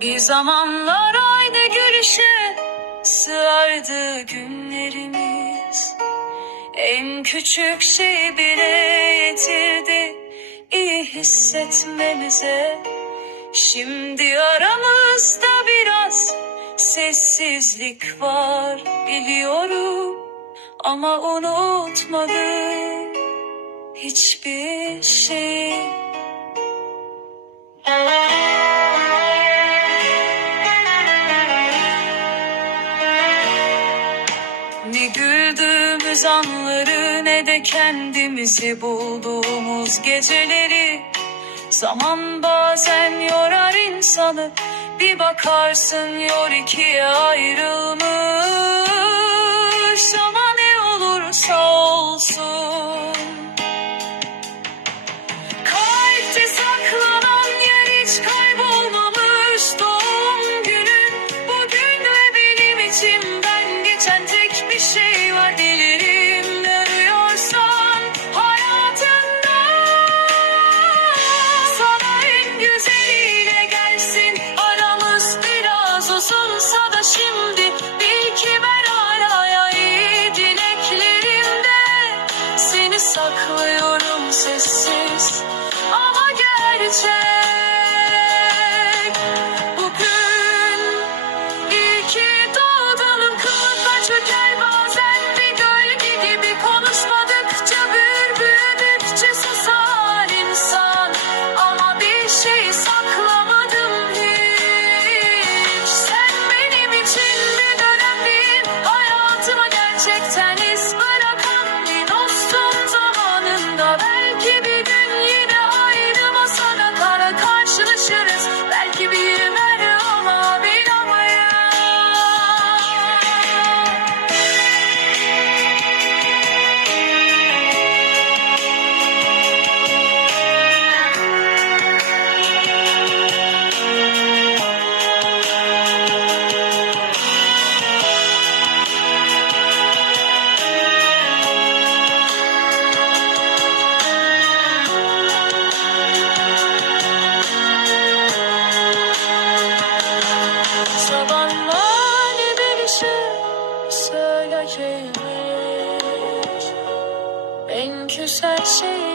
Bir zamanlar aynı gülüşe sığardı günlerimiz. En küçük şey bile yetirdi iyi hissetmemize. Şimdi aramızda biraz sessizlik var biliyorum ama unutmadım hiçbir şey. gündüz anları ne de kendimizi bulduğumuz geceleri. Zaman bazen yorar insanı bir bakarsın yor ikiye ayrılmış. Ama ne olursa sessiz ama gerçek. Bugün iki Thank you, see.